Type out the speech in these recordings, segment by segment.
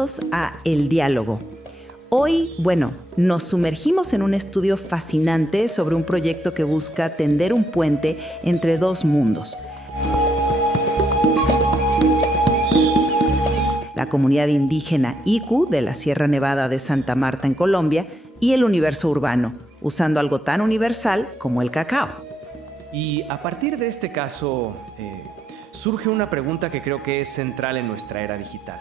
Bienvenidos a El Diálogo. Hoy, nos sumergimos en un estudio fascinante sobre un proyecto que busca tender un puente entre dos mundos. La comunidad indígena Iku de la Sierra Nevada de Santa Marta en Colombia y el universo urbano, usando algo tan universal como el cacao. Y a partir de este caso, surge una pregunta que creo que es central en nuestra era digital.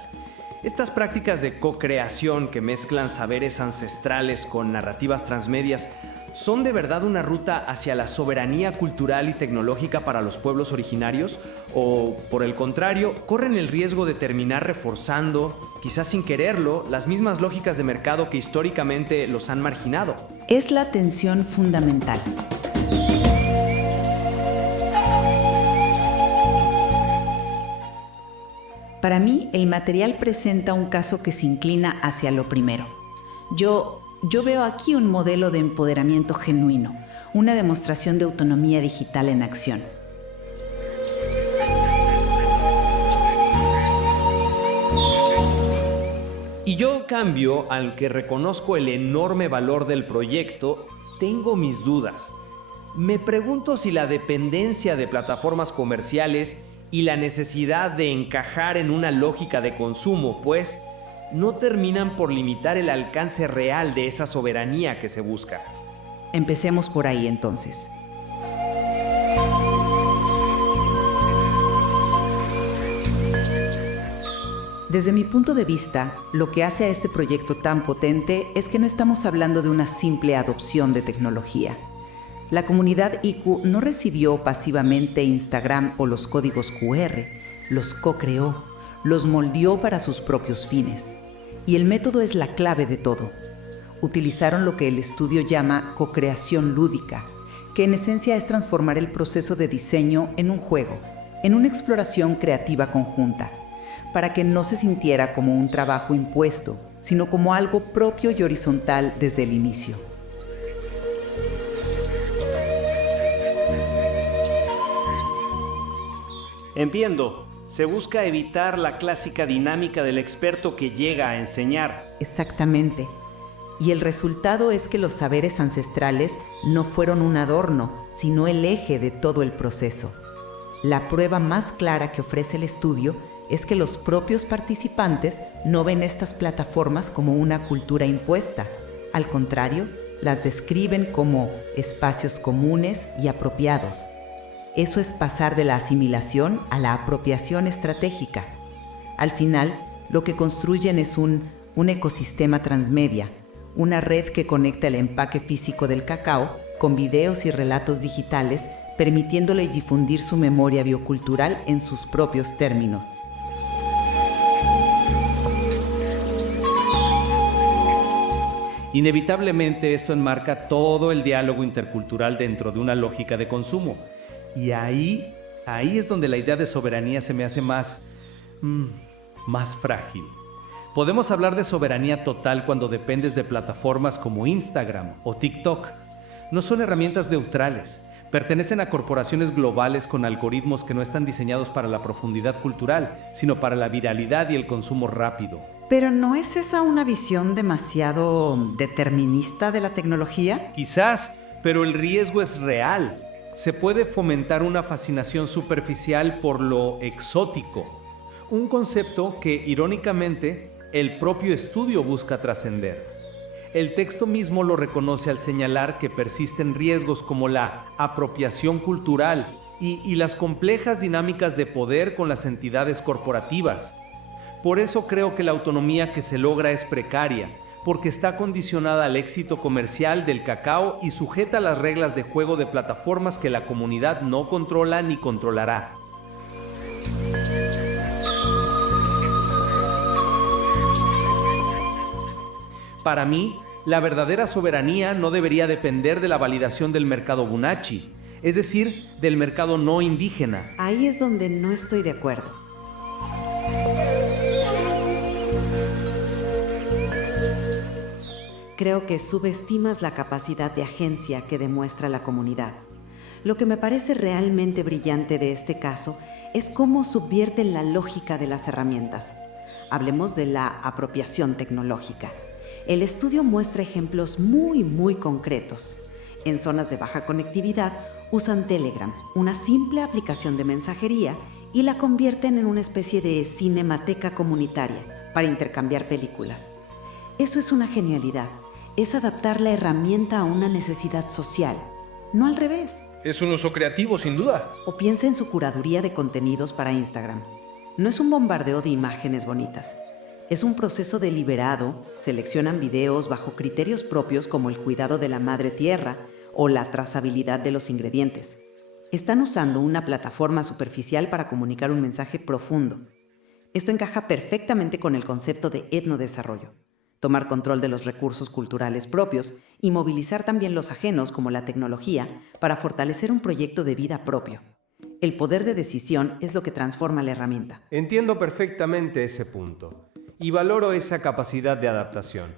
Estas prácticas de co-creación que mezclan saberes ancestrales con narrativas transmedias, ¿son de verdad una ruta hacia la soberanía cultural y tecnológica para los pueblos originarios? ¿O, por el contrario, corren el riesgo de terminar reforzando, quizás sin quererlo, las mismas lógicas de mercado que históricamente los han marginado? Es la tensión fundamental. Para mí, el material presenta un caso que se inclina hacia lo primero. Yo veo aquí un modelo de empoderamiento genuino, una demostración de autonomía digital en acción. Y yo, cambio, al que reconozco el enorme valor del proyecto, tengo mis dudas. Me pregunto si la dependencia de plataformas comerciales y la necesidad de encajar en una lógica de consumo, pues, no terminan por limitar el alcance real de esa soberanía que se busca. Empecemos por ahí entonces. Desde mi punto de vista, lo que hace a este proyecto tan potente es que no estamos hablando de una simple adopción de tecnología. La comunidad Iku no recibió pasivamente Instagram o los códigos QR, los co-creó, los moldeó para sus propios fines. Y el método es la clave de todo. Utilizaron lo que el estudio llama co-creación lúdica, que en esencia es transformar el proceso de diseño en un juego, en una exploración creativa conjunta, para que no se sintiera como un trabajo impuesto, sino como algo propio y horizontal desde el inicio. Entiendo. Se busca evitar la clásica dinámica del experto que llega a enseñar. Exactamente. Y el resultado es que los saberes ancestrales no fueron un adorno, sino el eje de todo el proceso. La prueba más clara que ofrece el estudio es que los propios participantes no ven estas plataformas como una cultura impuesta. Al contrario, las describen como espacios comunes y apropiados. Eso es pasar de la asimilación a la apropiación estratégica. Al final, lo que construyen es un ecosistema transmedia, una red que conecta el empaque físico del cacao con videos y relatos digitales, permitiéndole difundir su memoria biocultural en sus propios términos. Inevitablemente esto enmarca todo el diálogo intercultural dentro de una lógica de consumo. Y ahí es donde la idea de soberanía se me hace más frágil. Podemos hablar de soberanía total cuando dependes de plataformas como Instagram o TikTok. No son herramientas neutrales. Pertenecen a corporaciones globales con algoritmos que no están diseñados para la profundidad cultural, sino para la viralidad y el consumo rápido. Pero ¿no es esa una visión demasiado determinista de la tecnología? Quizás, pero el riesgo es real. Se puede fomentar una fascinación superficial por lo exótico, un concepto que, irónicamente, el propio estudio busca trascender. El texto mismo lo reconoce al señalar que persisten riesgos como la apropiación cultural y las complejas dinámicas de poder con las entidades corporativas. Por eso creo que la autonomía que se logra es precaria, porque está condicionada al éxito comercial del cacao y sujeta a las reglas de juego de plataformas que la comunidad no controla ni controlará. Para mí, la verdadera soberanía no debería depender de la validación del mercado Bunachi, es decir, del mercado no indígena. Ahí es donde no estoy de acuerdo. Creo que subestimas la capacidad de agencia que demuestra la comunidad. Lo que me parece realmente brillante de este caso es cómo subvierten la lógica de las herramientas. Hablemos de la apropiación tecnológica. El estudio muestra ejemplos muy concretos. En zonas de baja conectividad usan Telegram, una simple aplicación de mensajería, y la convierten en una especie de cinemateca comunitaria para intercambiar películas. Eso es una genialidad. Es adaptar la herramienta a una necesidad social, no al revés. Es un uso creativo, sin duda. O piensa en su curaduría de contenidos para Instagram. No es un bombardeo de imágenes bonitas. Es un proceso deliberado. Seleccionan videos bajo criterios propios como el cuidado de la madre tierra o la trazabilidad de los ingredientes. Están usando una plataforma superficial para comunicar un mensaje profundo. Esto encaja perfectamente con el concepto de etnodesarrollo. Tomar control de los recursos culturales propios y movilizar también los ajenos, como la tecnología, para fortalecer un proyecto de vida propio. El poder de decisión es lo que transforma la herramienta. Entiendo perfectamente ese punto y valoro esa capacidad de adaptación.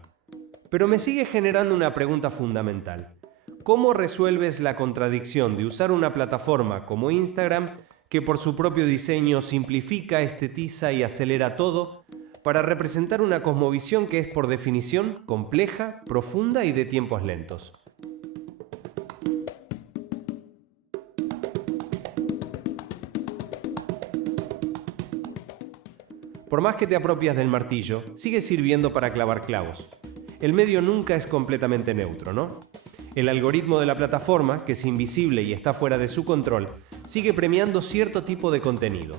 Pero me sigue generando una pregunta fundamental. ¿Cómo resuelves la contradicción de usar una plataforma como Instagram, que por su propio diseño simplifica, estetiza y acelera todo, para representar una cosmovisión que es por definición compleja, profunda y de tiempos lentos? Por más que te apropias del martillo, sigue sirviendo para clavar clavos. El medio nunca es completamente neutro, ¿no? El algoritmo de la plataforma, que es invisible y está fuera de su control, sigue premiando cierto tipo de contenido.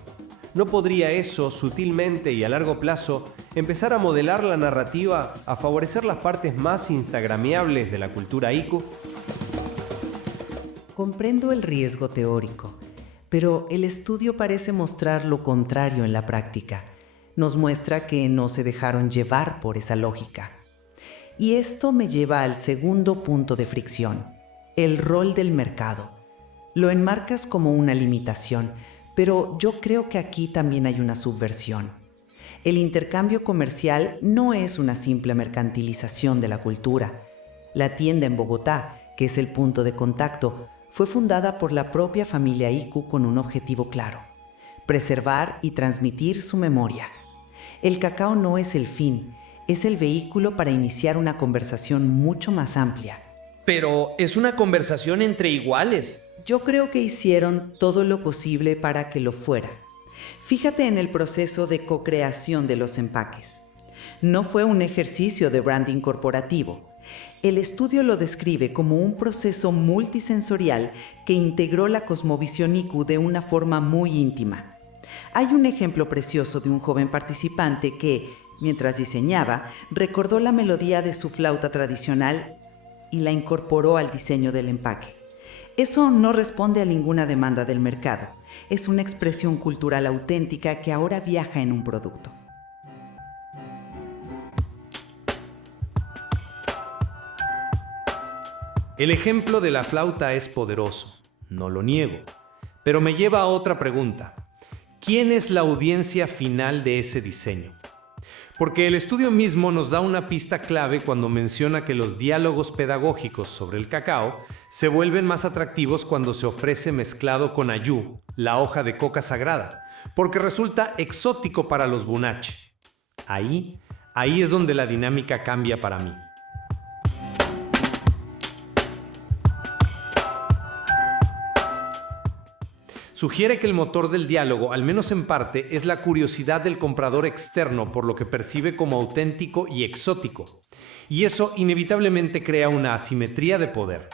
¿No podría eso, sutilmente y a largo plazo, empezar a modelar la narrativa a favorecer las partes más instagramiables de la cultura IQ? Comprendo el riesgo teórico, pero el estudio parece mostrar lo contrario en la práctica. Nos muestra que no se dejaron llevar por esa lógica. Y esto me lleva al segundo punto de fricción, el rol del mercado. Lo enmarcas como una limitación, pero yo creo que aquí también hay una subversión. El intercambio comercial no es una simple mercantilización de la cultura. La tienda en Bogotá, que es el punto de contacto, fue fundada por la propia familia IQ con un objetivo claro: preservar y transmitir su memoria. El cacao no es el fin, es el vehículo para iniciar una conversación mucho más amplia. Pero es una conversación entre iguales. Yo creo que hicieron todo lo posible para que lo fuera. Fíjate en el proceso de co-creación de los empaques. No fue un ejercicio de branding corporativo. El estudio lo describe como un proceso multisensorial que integró la cosmovisión IQ de una forma muy íntima. Hay un ejemplo precioso de un joven participante que, mientras diseñaba, recordó la melodía de su flauta tradicional y la incorporó al diseño del empaque. Eso no responde a ninguna demanda del mercado. Es una expresión cultural auténtica que ahora viaja en un producto. El ejemplo de la flauta es poderoso, no lo niego, pero me lleva a otra pregunta. ¿Quién es la audiencia final de ese diseño? Porque el estudio mismo nos da una pista clave cuando menciona que los diálogos pedagógicos sobre el cacao se vuelven más atractivos cuando se ofrece mezclado con ayú, la hoja de coca sagrada, porque resulta exótico para los bunache. Ahí es donde la dinámica cambia para mí. Sugiere que el motor del diálogo, al menos en parte, es la curiosidad del comprador externo por lo que percibe como auténtico y exótico. Y eso inevitablemente crea una asimetría de poder.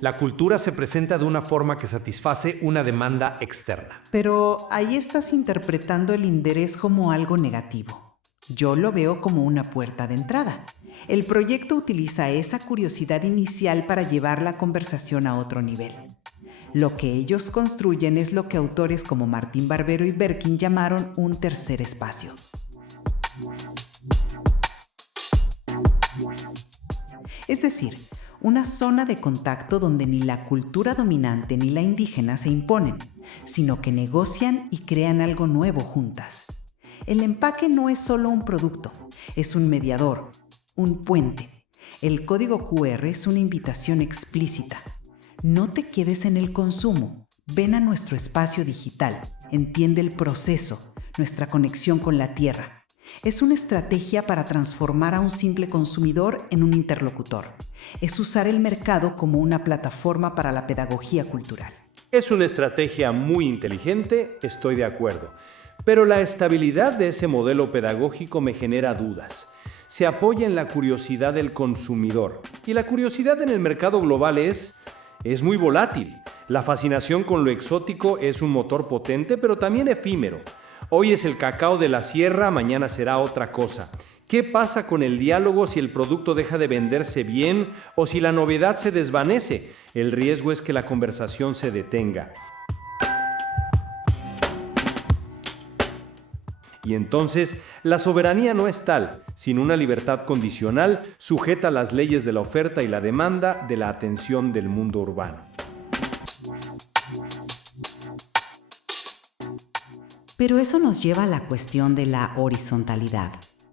La cultura se presenta de una forma que satisface una demanda externa. Pero ahí estás interpretando el interés como algo negativo. Yo lo veo como una puerta de entrada. El proyecto utiliza esa curiosidad inicial para llevar la conversación a otro nivel. Lo que ellos construyen es lo que autores como Martín Barbero y Berkin llamaron un tercer espacio. Es decir, una zona de contacto donde ni la cultura dominante ni la indígena se imponen, sino que negocian y crean algo nuevo juntas. El empaque no es solo un producto, es un mediador, un puente. El código QR es una invitación explícita. No te quedes en el consumo, ven a nuestro espacio digital, entiende el proceso, nuestra conexión con la tierra. Es una estrategia para transformar a un simple consumidor en un interlocutor. Es usar el mercado como una plataforma para la pedagogía cultural. Es una estrategia muy inteligente, estoy de acuerdo. Pero la estabilidad de ese modelo pedagógico me genera dudas. Se apoya en la curiosidad del consumidor. Y la curiosidad en el mercado global es muy volátil. La fascinación con lo exótico es un motor potente, pero también efímero. Hoy es el cacao de la sierra, mañana será otra cosa. ¿Qué pasa con el diálogo si el producto deja de venderse bien o si la novedad se desvanece? El riesgo es que la conversación se detenga. Y entonces, la soberanía no es tal, sino una libertad condicional sujeta a las leyes de la oferta y la demanda de la atención del mundo urbano. Pero eso nos lleva a la cuestión de la horizontalidad.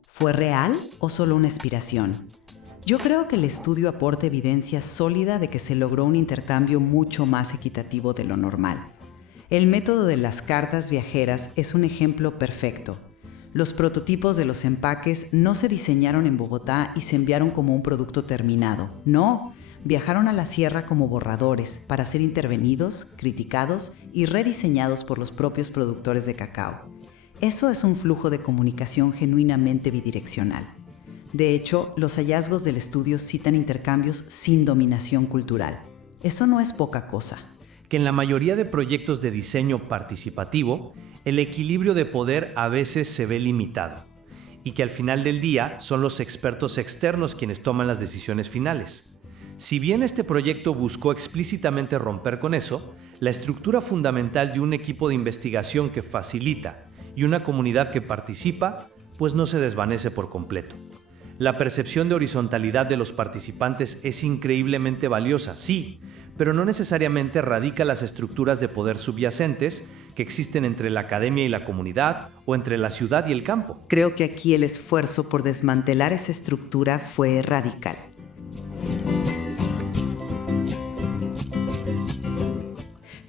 ¿Fue real o solo una inspiración? Yo creo que el estudio aporta evidencia sólida de que se logró un intercambio mucho más equitativo de lo normal. El método de las cartas viajeras es un ejemplo perfecto. Los prototipos de los empaques no se diseñaron en Bogotá y se enviaron como un producto terminado. No, viajaron a la sierra como borradores para ser intervenidos, criticados y rediseñados por los propios productores de cacao. Eso es un flujo de comunicación genuinamente bidireccional. De hecho, los hallazgos del estudio citan intercambios sin dominación cultural. Eso no es poca cosa. Que en la mayoría de proyectos de diseño participativo, el equilibrio de poder a veces se ve limitado y que al final del día son los expertos externos quienes toman las decisiones finales. Si bien este proyecto buscó explícitamente romper con eso, la estructura fundamental de un equipo de investigación que facilita y una comunidad que participa, pues no se desvanece por completo. La percepción de horizontalidad de los participantes es increíblemente valiosa, sí, pero no necesariamente radica las estructuras de poder subyacentes que existen entre la academia y la comunidad o entre la ciudad y el campo. Creo que aquí el esfuerzo por desmantelar esa estructura fue radical.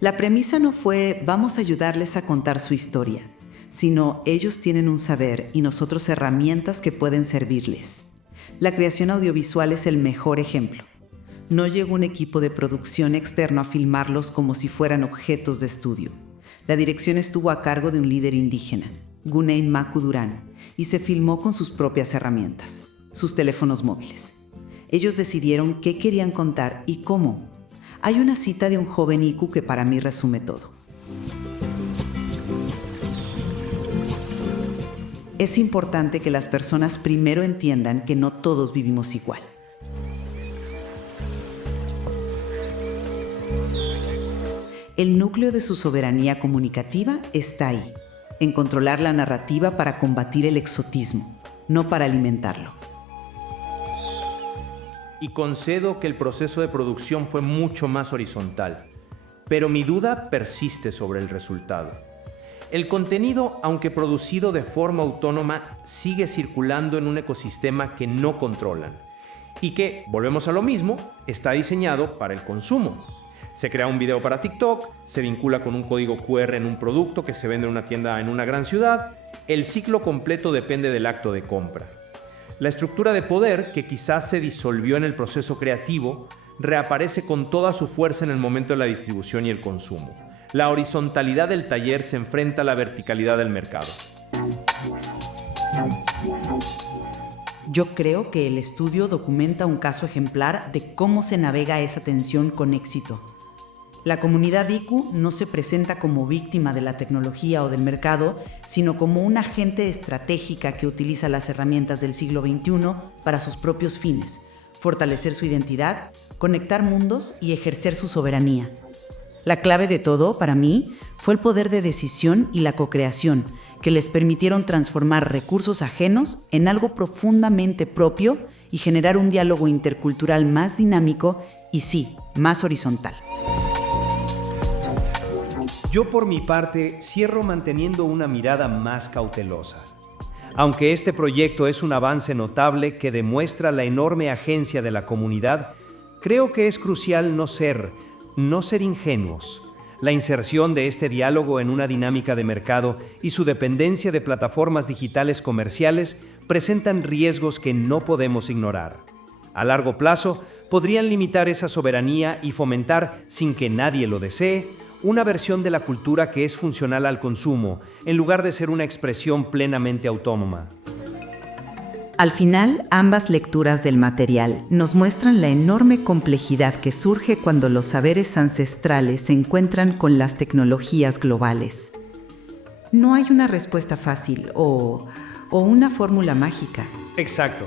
La premisa no fue vamos a ayudarles a contar su historia, sino ellos tienen un saber y nosotros herramientas que pueden servirles. La creación audiovisual es el mejor ejemplo. No llegó un equipo de producción externo a filmarlos como si fueran objetos de estudio. La dirección estuvo a cargo de un líder indígena, Guney Macu Durán, y se filmó con sus propias herramientas, sus teléfonos móviles. Ellos decidieron qué querían contar y cómo. Hay una cita de un joven Iku que para mí resume todo. Es importante que las personas primero entiendan que no todos vivimos igual. El núcleo de su soberanía comunicativa está ahí, en controlar la narrativa para combatir el exotismo, no para alimentarlo. Y concedo que el proceso de producción fue mucho más horizontal, pero mi duda persiste sobre el resultado. El contenido, aunque producido de forma autónoma, sigue circulando en un ecosistema que no controlan y que, volvemos a lo mismo, está diseñado para el consumo. Se crea un video para TikTok, se vincula con un código QR en un producto que se vende en una tienda en una gran ciudad. El ciclo completo depende del acto de compra. La estructura de poder, que quizás se disolvió en el proceso creativo, reaparece con toda su fuerza en el momento de la distribución y el consumo. La horizontalidad del taller se enfrenta a la verticalidad del mercado. Yo creo que el estudio documenta un caso ejemplar de cómo se navega esa tensión con éxito. La comunidad Iku no se presenta como víctima de la tecnología o del mercado, sino como una agente estratégica que utiliza las herramientas del siglo XXI para sus propios fines, fortalecer su identidad, conectar mundos y ejercer su soberanía. La clave de todo, para mí, fue el poder de decisión y la co-creación, que les permitieron transformar recursos ajenos en algo profundamente propio y generar un diálogo intercultural más dinámico y sí, más horizontal. Yo por mi parte cierro manteniendo una mirada más cautelosa. Aunque este proyecto es un avance notable que demuestra la enorme agencia de la comunidad, creo que es crucial no ser ingenuos. La inserción de este diálogo en una dinámica de mercado y su dependencia de plataformas digitales comerciales presentan riesgos que no podemos ignorar. A largo plazo, podrían limitar esa soberanía y fomentar, sin que nadie lo desee, una versión de la cultura que es funcional al consumo, en lugar de ser una expresión plenamente autónoma. Al final, ambas lecturas del material nos muestran la enorme complejidad que surge cuando los saberes ancestrales se encuentran con las tecnologías globales. No hay una respuesta fácil o una fórmula mágica. Exacto.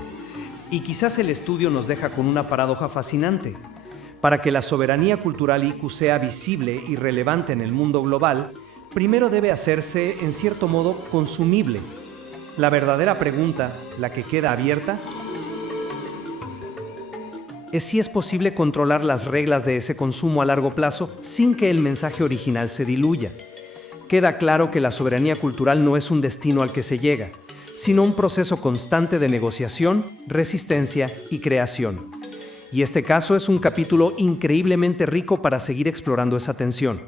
Y quizás el estudio nos deja con una paradoja fascinante. Para que la soberanía cultural IQ sea visible y relevante en el mundo global, primero debe hacerse, en cierto modo, consumible. La verdadera pregunta, la que queda abierta, es si es posible controlar las reglas de ese consumo a largo plazo sin que el mensaje original se diluya. Queda claro que la soberanía cultural no es un destino al que se llega, sino un proceso constante de negociación, resistencia y creación. Y este caso es un capítulo increíblemente rico para seguir explorando esa tensión.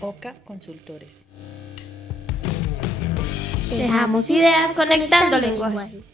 OCA Consultores. Dejamos ideas conectando lenguajes.